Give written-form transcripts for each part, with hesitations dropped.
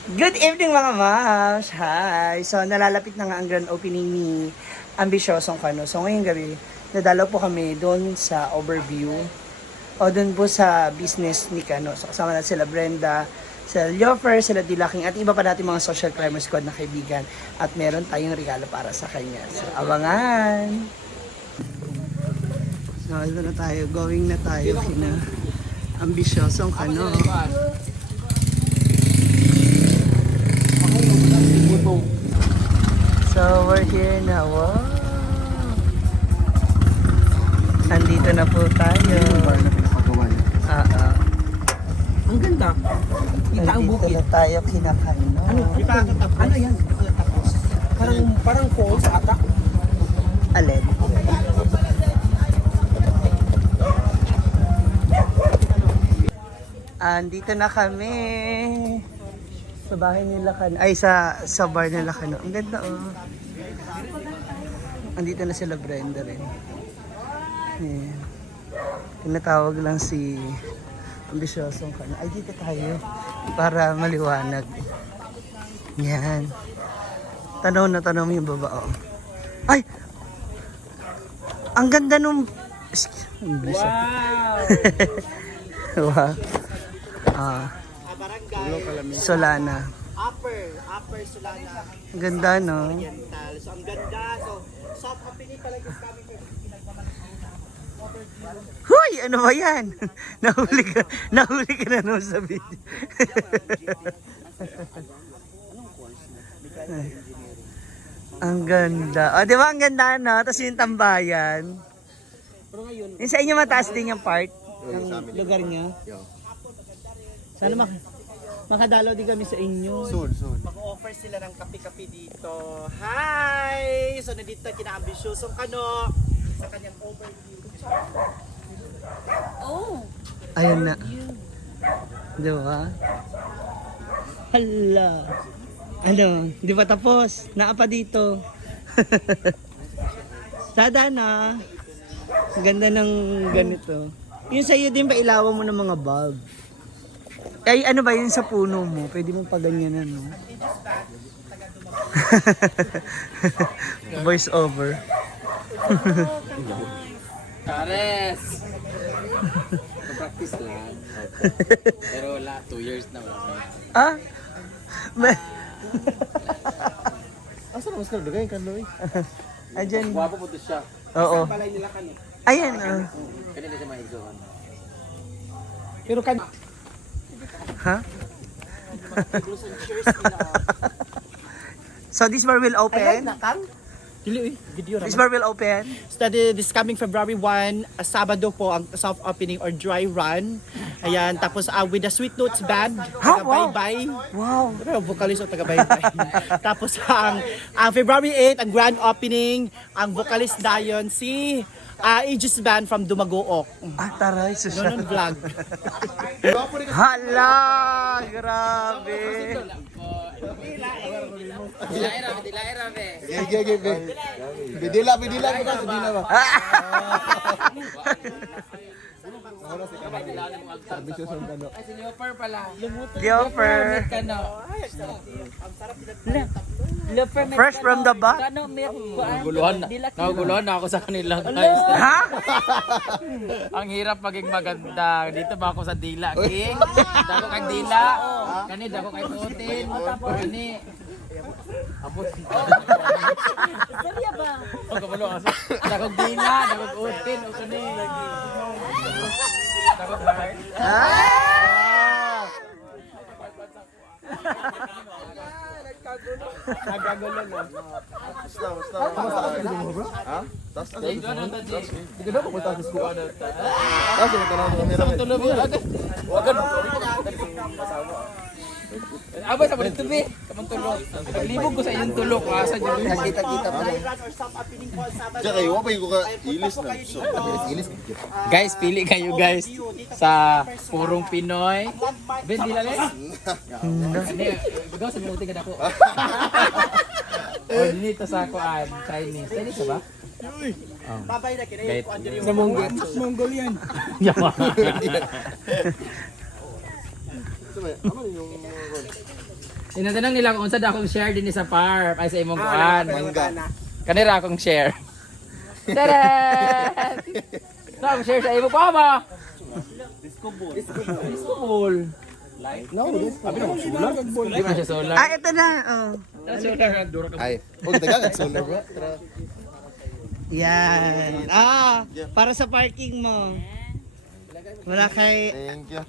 Good evening mga mams! Hi! So nalalapit na nga ang grand opening ni Ambisyosong Kano. So ngayong gabi, nadalaw po kami doon sa overview o doon po sa business ni Kano. So kasama natin sila Brenda, sila Leofer, sila Dilaking at iba pa natin mga social crime squad na kaibigan. At meron tayong regalo para sa kanya. So abangan! So ito na tayo, going na tayo kina Ambisyosong Kano. So we're here na, wow! Andito na po tayo. Ang ganda. Kita ang Andito bukid. na tayo kinakano. Ano yan? Parang falls ata. Alin? Andito na kami. Sa bahay nila kan. Ay, sa bar nila kan. Ang ganda oh. Andito na sila Brenda rin. Ayan. Tinatawag lang si Ambisyosong Kano. Ay, dito tayo. Para maliwanag. Yan. Tanaw na tanaw yung baba oh. Ay! Ang ganda nung... English. Wow! Wow. Solana. Upper Solana Ang ganda, no? Oriental. So ang ganda. So soft opening talaga is coming from Hoy! Ano ba yan? Nahuli ka na naman sa video. Ay. Ang ganda. O, di ba ang ganda, no? Tapos yung tambayan. Yung sa inyo mataas din yung part ng lugar niyo. Sana makadalaw din kami sa inyo. Soon. Mag-offer sila ng kape-kape dito. Hi! So nandito na kina-Ambisyosong Kano sa kanyang overview. Ayun na. Di ba? Hala. Ano? Di ba tapos? Naapa dito. Sada na. Ang ganda ng ganito. Yung sa'yo din pa ilawan mo ng mga bulb. Ay, ano ba yun sa puno mo? Pwede mong paganyanan, no? Voice over. Pares! Practice lang. Pero wala, 2 years na wala. Ah? Asa na mas kalugay kan Loy? Ayan. Guwapo po to siya. Oo. Balay nila kani. Ayan, Kanina siya maigsohan. Pero kan Ha? tables and chairs nila. So this bar will open? Kang? Dili video This bar will open? Study this coming February 1, Sabado po ang soft opening or dry run. Ayan, tapos with the Sweet Notes Band, taga wow. Bye-Bye. Wow. Pero vocalist o taga Bye-Bye. Tapos ang February 8, ang grand opening, ang vocalist dayon si Aegis Band from Dumagook. Ah, taray, Nonon vlog. Hala! Grabe! Dilaira be. Bidila ba? Ambisyosong Kano. Ay, si Leoper pala. Leofer. Kano. Fresh from the back? Naguguluhan na ako sa kanila guys. Ha? Ang hirap maging maganda. Dito ba ako sa dila, King? Dako kay dila. Kani dako kay putin. Kani. Abot. Serya ba? O kabalo kasi. Dako dila, dako putin, o kani. Dako bahay. Nagagulo no. Basta. Kamusta ka mo, bro? Ha? Tas ano? Hindi na pupunta sa school. Tas yung tanong ng meron. Tulog mo agad. Agad. Abay sa balik tubi. Kamang tulog. Naglibog ko sa inyong tulog. Asa dyan. Kita-kita pa. Dry run or soft opening po Sabado. Diyan kayo, wapay ko ka ilis na. So, ilis. Guys, pili kayo guys sa purong Pinoy. Ben, di lali? Ano ikaw sa minuti ka na ko. O, dinito sa kuan, Chinese. Chinese ka ba? Babay na kina Kahit- ko andiri Sa Mongol yan. Yawa. Ano yung Tinatanong nila kung unsa daw akong share din sa farm ay sa imong kuan. Kanira akong share. Tada! Na akong share sa imong kuan ba? Disco ball. Di ba siya solar? Ah, ito na. Oh. Ay, huwag tagagat solar bro. Yan. Para sa parking mo. Wala kay... Thank you.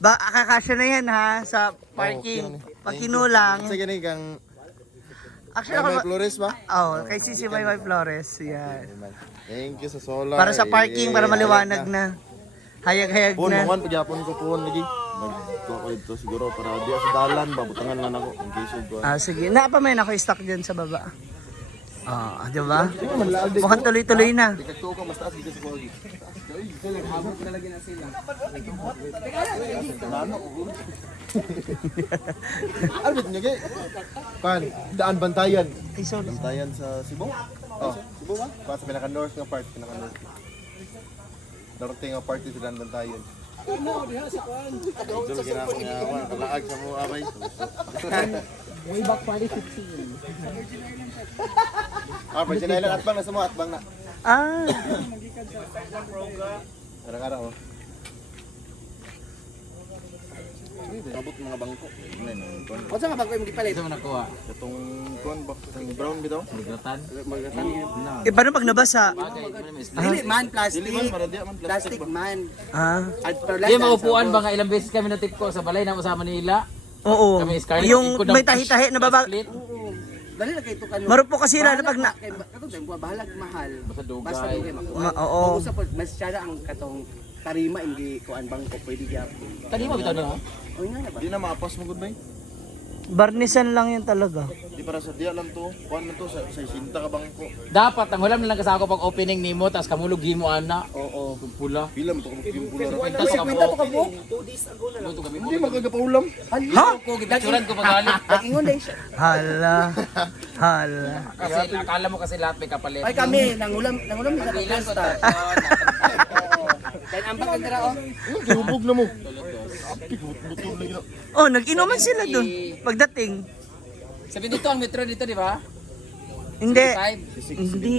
Kakasya na yan ha, sa parking. Pag kinulang. Sa gani kang Actually, may ako... Flores ba? Oh, kay Sisi Maymay Flores. Yan. Thank you sa solar. Para sa parking, para maliwanag na. Hayag-hayag Pun, na. manguan pagyapon ko puon lagi. Nagkuha ko ito siguro para di sa dalan ba butangan lang ako in case of Sige. Naapamay na ako stock dyan sa baba. Di ba? manlaag di ko. Mukhang tuloy-tuloy na. Di kagtuo ka mas taas dito sa kuwagi. Albit nyo kay. Pan, daan bantayan. Ay, sorry. Bantayan sa Cebu? Oh, Cebu ba? Pa sa pinaka-north nga part, pinaka-north. Norte nga part sa daan bantayan. Idol gina ko nga awan, kalaag sa mo abay. Way back 2015. Pa sinailan atbang na sa mo, atbang na. Karang-karang oh. Abot mga bangko. O sa nga bago mo gipalit? Ito mo nakuha. Itong kon ba? Itong brown bitaw? Ligratan. Paano pag nabasa? Dili man, plastic. Dili man, maradia man Plastic man. Ah, Di maupuan ba nga ilang beses kami natip ko sa balay na usama nila. oo. Kami, Scarlett, Yung ikot ng may tahi-tahi na baba. split. Dali na kay to kanu. Marupo kasi lalo pag na... Ako tayo bahalag mahal. Basta dugay. Basta dugay makuha. Oo. Kung sa mas siya ang katong tarima hindi kuan bangko pwede gyapon. Tadi mo bitaw niyo. O nga na ba? Di na maapas mo good bay. Barnisan lang yun talaga. Di para sa dia lang to. Kuan man to sa sinta ka bangko. Dapat ang hulam na lang kasako pag opening nimo tas kamulog himo ana. Oo, pula. Pila mo to kung yung pula ra. Kwenta to ka mo. Luto kami. Hindi magagapaulam. Ha? Ko gibaturan ko pagali. Ingon dai siya. Hala. Hala. Kasi akala mo kasi lahat may kapalit. Ay kami nangulam ni sa Ilan ko pasta. Kaya ang bakal dira oh. Hubog na mo. Oh, nag-inuman sila dun. Pagdating. Sabi dito ang metro dito, di ba? Hindi. 5, Hindi.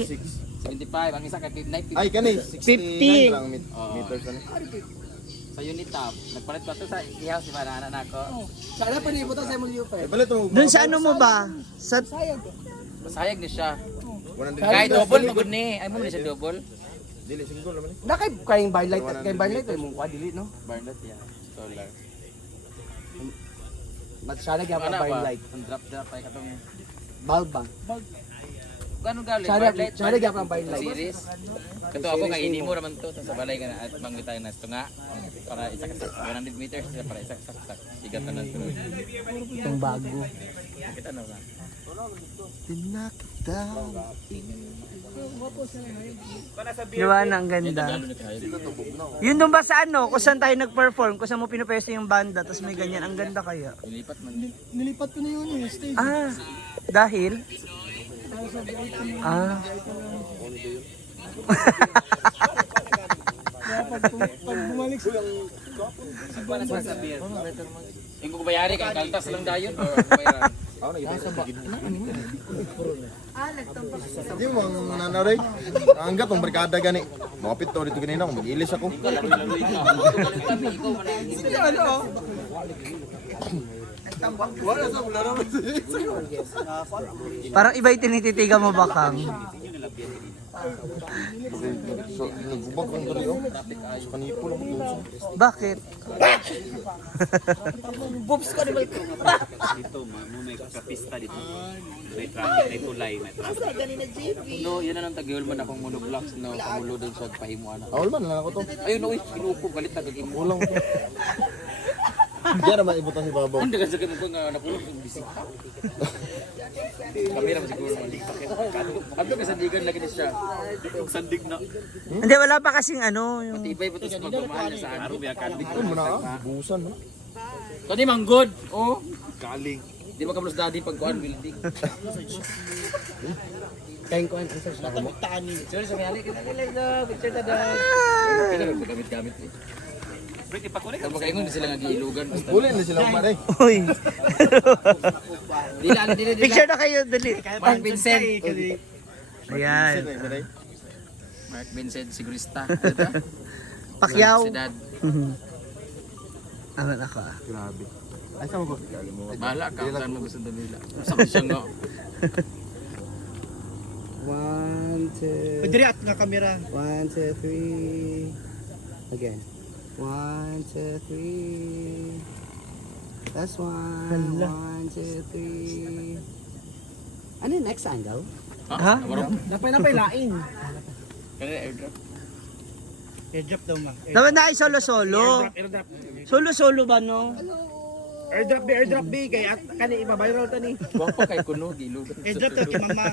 75, ang isa kay 59, Ay kani 50 lang meters ano. sa unit top. Nagpalit pa to sa i-house, di ba? Naanak na ako. Sana pa ni buta sa mo liupa. Balik mo. Dun sa ano mo ba? Sa... Masayag ni siya. 100. Kahit double, magod ni. Ay mo na siya double. Dili single naman. Na kay barlight at kay barlight ay mong kuha dili no. Barnett yan. Solar. Mat siya na gyapon Ano ba? barlight. Ang drop ay katong... Bulb ba? Gano'n galing? Siya na gyapon barlight. Series. Kato ako kay ini mo naman to sa balay ka na at mangbitaw na ito nga para isa-sak 100 meters para isa-sak sigat na nito. Itong bago. Kita na ba? Tinakta. Di ba? Ang ganda. Yun dun ba sa ano? Kung saan tayo nag-perform? Kung saan mo pinupwesto yung banda? Tapos may ganyan. Ang ganda kaya. Nilipat man. Nilipat ko na yun stage. Dahil? Pag bumalik sa Yung kung bayari kay kaltas lang dayon or bayaran. Di mo nanaray. Hanggat ang barkada gani. Mapit to dito ganina kung mag-ilis ako. Parang iba yung tinititigan mo ba, Kang? So, nagubag kong dali oh. Sa kanipo lang mo. Bakit? boobs ko di ba? Dito, may kapista dito. May traffic, may tulay, may traffic. No, yun na lang tagihol man akong monoblocks no, kamulo din sa pahimuan. Awal man lang ako to. Ayun, uy, kinupo galit na gagimo. Ulang. Diyan naman ibutan si Babaw. Hindi kasi kami ko nga napulong yung bisita. Kamera mo siguro mali. Kadto ka sandigan lagi ni siya. Sandig na. Hindi, wala pa kasing ano. Yung... Tibay pa to sa pagmamahal niya sa akin. Araw, may kandig. Ito mo na ah. Busan no. Kani manggod. Oh. Galing. Di ba kablos daddy pag kuan building. Kain ko ang answer sa mo. Sir, sa kanya kita nila na picture na da. Gamit-gamit eh. Brit, ipakulit ka. Pagkaingon di sila nga giilugan. Kulin na sila man eh. Uy. Dila. Picture na kayo, dali. Mark Vincent. Ayan. Mark Vincent, sigurista. Pacquiao. Universidad. Ano ako ah. Grabe. Ay, sama ko. Bahala ka, kung saan mo gusto nila. Sa kusyon nga. 1, 2. Pwede rin at nga kamera. 1, 2, 3. Again. 1, 2, 3. That's 1. 1, 2, 3. Ano yung next angle? Ha? Napay lain. Kanina airdrop. Airdrop daw ma. Dapat na ay solo-solo. Airdrop. Solo-solo ba no? Airdrop B kay at kani iba-viral to ni. Huwag pa kay kuno, gilugan. Airdrop to kay mama.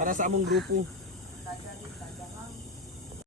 Para sa among grupo.